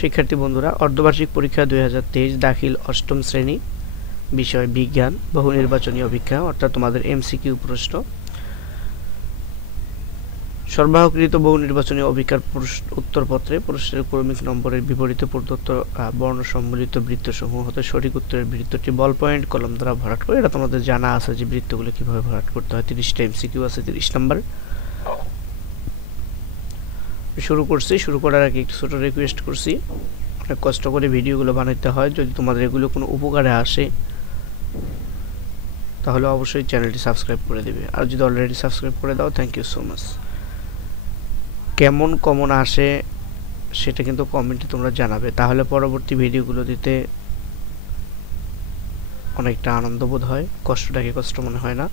শিক্ষার্থী বন্ধুরা, অর্ধবার্ষিক পরীক্ষা 2023 দাখিল অষ্টম শ্রেণী, বিষয় বিজ্ঞান, বহু নির্বাচনী অভিজ্ঞা অর্থাৎ তোমাদের এমসিকিউ প্রশ্ন। সরবরাহকৃত বহু নির্বাচনী অভিজ্ঞার উত্তরপত্রে প্রশ্নের ক্রমিক নম্বরের বিপরীতে প্রদত্ত বর্ণ সম্মিলিত বৃত্তসমূহ হতে সঠিক উত্তরের বৃত্তটি বল পয়েন্ট কলম দ্বারা ভরাট করে। এটা তোমাদের জানা আছে যে বৃত্তগুলো কিভাবে ভরাট করতে হয়। 30টা এমসিকিউ আছে, 30 নাম্বার। শুরু করছি। শুরু করার আগে একটু ছোট রিকোয়েস্ট করছি, অনেক কষ্ট করে ভিডিওগুলো বানাইতে হয়। যদি তোমাদের এগুলো কোনো উপকারে আসে তাহলে অবশ্যই চ্যানেলটি সাবস্ক্রাইব করে দিবে, আর যদি অলরেডি সাবস্ক্রাইব করে দাও থ্যাংক ইউ সো মাচ। কেমন কমন আসে সেটা কিন্তু কমেন্টে তোমরা জানাবে, তাহলে পরবর্তী ভিডিওগুলো দিতে অনেকটা আনন্দ বোধ হয়, কষ্টটাকে কষ্ট মনে হয় না।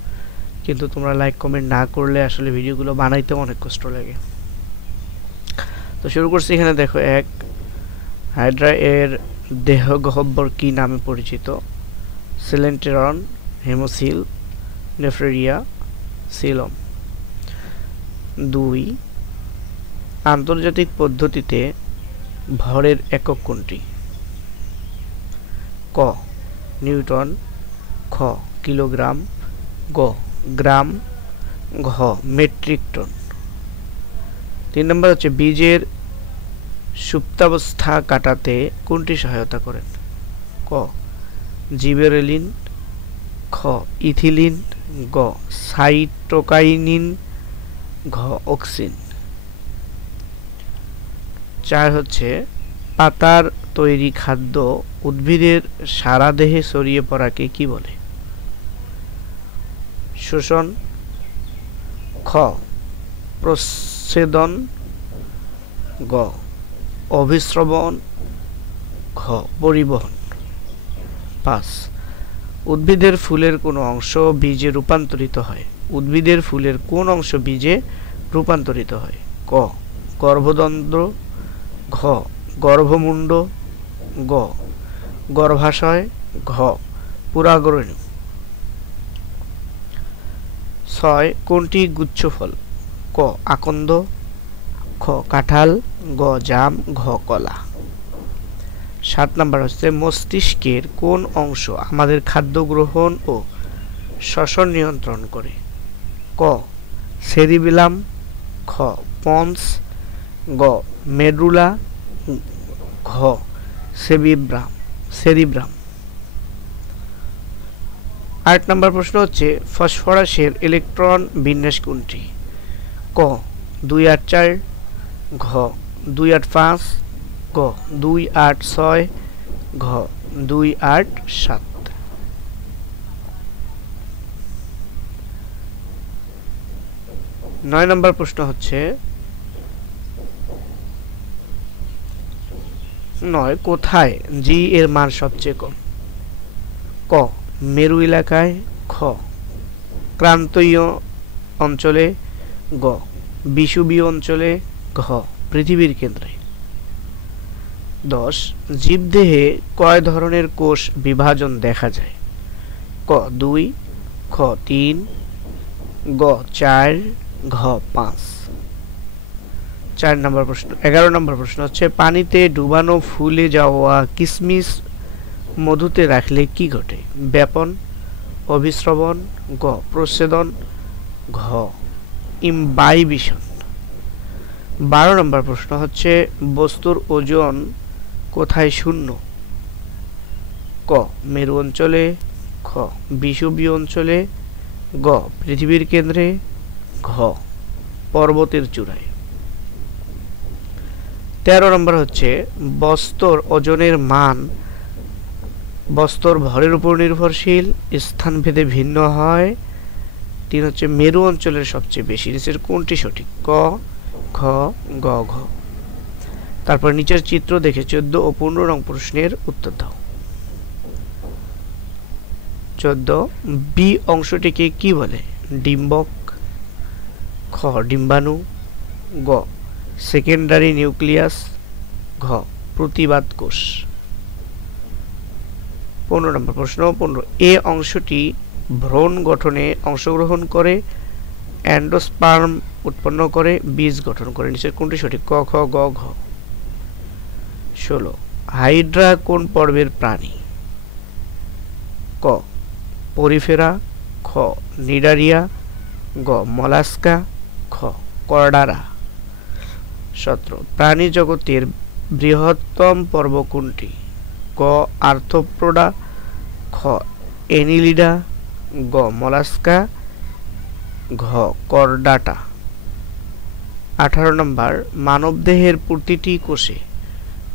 কিন্তু তোমরা লাইক কমেন্ট না করলে আসলে ভিডিওগুলো বানাইতে অনেক কষ্ট লাগে। তো শুরু করছি। এখানে দেখো, এক, হাইড্রা এর দেহ গহ্বর কি নামে পরিচিত? সিলেন্টেরন, হেমোসিল, নেফ্রেরিয়া, সিলম। 2, আন্তর্জাতিক পদ্ধতিতে ভরের একক কোনটি? ক, নিউটন, খ, কিলোগ্রাম, গ, গ্রাম, ঘ, মেট্রিক টন। 3 নম্বর হচ্ছে বীজের সুপ্তাবস্থা কাটাতে কোনটি সহায়তা করেন? ক, জিবেরেলিন, খ, ইথিলিন, গ, সাইটোকাইনিন, ঘ, অক্সিন। 4 হচ্ছে পাতার তৈরি খাদ্য উদ্ভিদের সারা দেহে ছড়িয়ে পড়াকে কি বলে? শোষণ, খ, প্রচ্ছেদন, গ, অভিস্রবণ, ঘ, পরিবহন। 5, উদ্ভিদের ফুলের কোন অংশ বীজে রূপান্তরিত হয়? উদ্ভিদের ফুলের কোন অংশ বীজে রূপান্তরিত হয়? ক, গর্ভদন্ড, ঘ, গর্ভমুণ্ড, গ, গর্ভাশয়, ঘ, পুরাগরেণু। 6, কোনটি গুচ্ছফল? ক, আকন্দ, খ, কাঁঠাল, গ, জাম, ঘ, কলা। 7 নম্বর হচ্ছে মস্তিষ্কের কোন অংশ আমাদের খাদ্য গ্রহণ ও শ্বসন নিয়ন্ত্রণ করে? ক, সেরিবেলাম, খ, পন্স, গ, মেডুলা, ঘ, সেরিব্রাম। 8 নম্বর প্রশ্ন হচ্ছে ফসফরাসের ইলেকট্রন বিন্যাস কোনটি? ক, 284, ঘ, 285, গ, 286, ঘ, 287। 9 নম্বর প্রশ্ন হচ্ছে 9, কোথায় জি এর মান সবচেয়ে কম? ক, মেরু এলাকায়, খ, ক্রান্তীয় অঞ্চলে, গ, বিষুবীয় অঞ্চলে, ঘ, পৃথিবীর কেন্দ্রে। 10, জীবদেহে কয় ধরনের কোষ বিভাজন দেখা যায়? ক, 2, খ, 3, গ, 4, ঘ, 5। 4 নম্বর প্রশ্ন। 11 নম্বর প্রশ্ন হচ্ছে পানিতে ডুবানো ফুলে যাওয়া কিশমিশ মধুতে রাখলে কি ঘটে? ব্যাপন, অভিস্রবণ, গ, প্রচ্ছেদন, ঘ, ইমবাইবিশন। 12 নম্বর প্রশ্ন হচ্ছে বস্তুর ওজন কোথায় শূন্য? ক, মেরু অঞ্চলে, খ, বিষুবীয় অঞ্চলে, গ, পৃথিবীর কেন্দ্রে, ঘ, পর্বতের চূড়ায়। 13 নম্বর হচ্ছে বস্তুর ওজনের মান বস্তুর ভরের উপর নির্ভরশীল, স্থানভেদে ভিন্ন হয়। 3 হচ্ছে মেরু অঞ্চলের সবচেয়ে বেশি। নিচের কোনটি সঠিক? ক, খ, গ, ঘ। তারপর নিচের চিত্র দেখে 14 ও 15 নং প্রশ্নের উত্তর দাও। 14, বি অংশটিকে কি বলে? ডিম্বক, খ, ডিম্বাণু, গ, সেকেন্ডারি নিউক্লিয়াস, ঘ, প্রতিবাদ কোষ। 15 নম্বর প্রশ্ন 15, এ অংশটি ভ্রূণ গঠনে অংশগ্রহণ করে, এন্ডোস্পার্ম উৎপন্ন করে, বীজ গঠন করে। নিচের কোনটি সঠিক? ক, খ, গ, ঘ। 16 হাইড্রা কোন পর্বের প্রাণী? ক পরিফেরা, খ নিডারিয়া, গ মলাস্কা, খ করডারা। 17 প্রাণী জগতের বৃহত্তম পর্ব কোনটি? ক আর্থ্রোপোডা, খ এনিলিডা, গ মলাস্কা, ঘ করডাটা। 18 নম্বর মানবদেহের প্রতিটি কোষে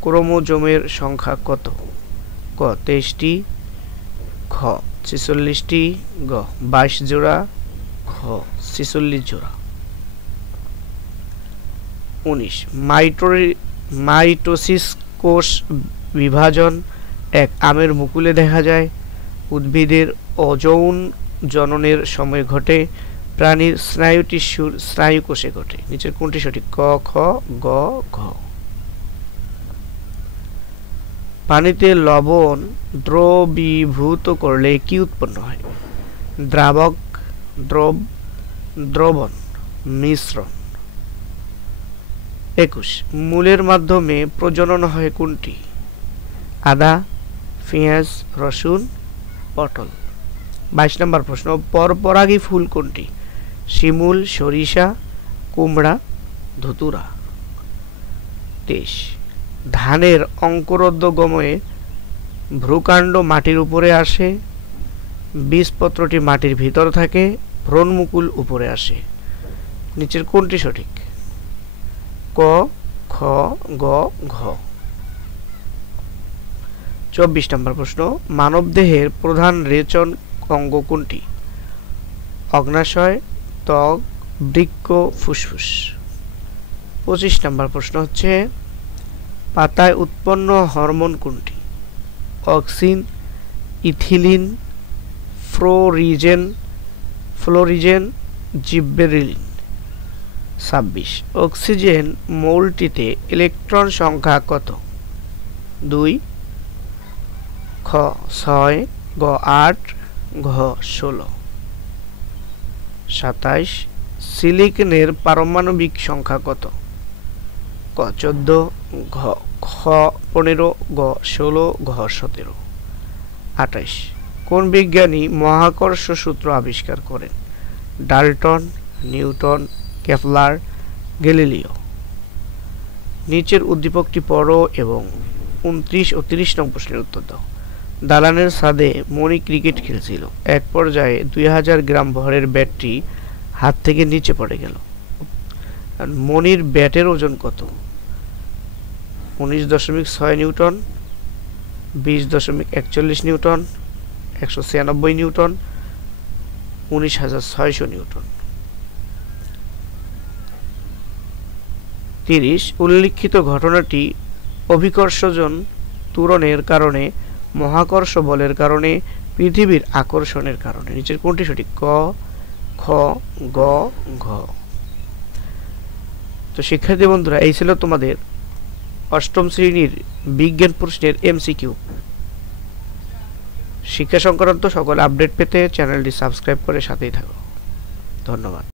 ক্রোমোজোমের সংখ্যা কত? ক 23টি, খ 46টি, গ 22 জোড়া, খ 46 জোড়া। 19 মাইটোসিস কোষ বিভাজন এক আমের মুকুলে দেখা যায়। উদ্ভিদের অযৌন জননের সময় ঘটে। প্রাণীর স্নায়ু টিস্যুর স্নায়ু কোষে ঘটে। নিচের কোনটি সঠিক? ক খ গ ঘ। পানিতে লবণ দ্রবীভূত করলে কি উৎপন্ন হয়? দ্রাবক, দ্রবণ, মিশ্রণ। 21 মূলের মাধ্যমে প্রজনন হয় কোনটি? আদা, পেঁয়াজ, রসুন, পটল। 22 নম্বর প্রশ্ন পরপরাগী ফুল কোনটি? শিমুল, সরিষা, কুমড়া, ধুতুরা। 23 ধানের অঙ্কুরোদ্গমে ভ্রূকাণ্ড মাটির উপরে আসে, বীজপত্রটি মাটির ভিতর থাকে, ভ্রূণমুকুল উপরে আসে। নিচের কোনটি সঠিক? ক খ গ ঘ। 24 নম্বর প্রশ্ন মানবদেহের প্রধান রেচন অঙ্গ কোনটি? অগ্নাশয়, ত্বক, বৃক্ক, ফুসফুস। 25 নম্বর প্রশ্ন হচ্ছে পাতায় উৎপন্ন হরমোন কোনটি? Auxin, ethylene, florigen, gibberellin. 26 oxygen মৌলটিতে ইলেকট্রন সংখ্যা কত? 2, খ 6, গ 8, ঘ 16। 27 সিলিকনের পারমাণবিক সংখ্যা কত? ক 14, ঘ 15, গ 16, ঘ 17। 28 কোন বিজ্ঞানী মহাকর্ষ সূত্র আবিষ্কার করেন? Dalton, Newton, Kepler, Galileo. নিচের উদ্দীপকটি পড়ো এবং 29 ও 30 নং প্রশ্নের উত্তর দাও। দালানের ছাদে মণি ক্রিকেট খেলছিল। এক পর্যায়ে 2000 গ্রাম ভরের ব্যাটটি হাত থেকে নিচে পড়ে গেল। মণির ব্যাটের ওজন কত? 19.6 নিউটন, 20.41 নিউটন, 196 নিউটন, 19,600 নিউটন। 30 উল্লিখিত ঘটনাটি অভিকর্ষজন ত্বরণের কারণে, মহাকর্ষ বলের কারণে, পৃথিবীর আকর্ষণের কারণে। নিচের কোনটি সঠিক? ক খ গ ঘ। তো শিক্ষার্থী বন্ধুরা এই ছিল তোমাদের অষ্টম শ্রেণীর বিজ্ঞান প্রশ্নের এমসিকিউ। শিক্ষা সংক্রান্ত সকল আপডেট পেতে চ্যানেলটি সাবস্ক্রাইব করে সাথেই থাকো। ধন্যবাদ।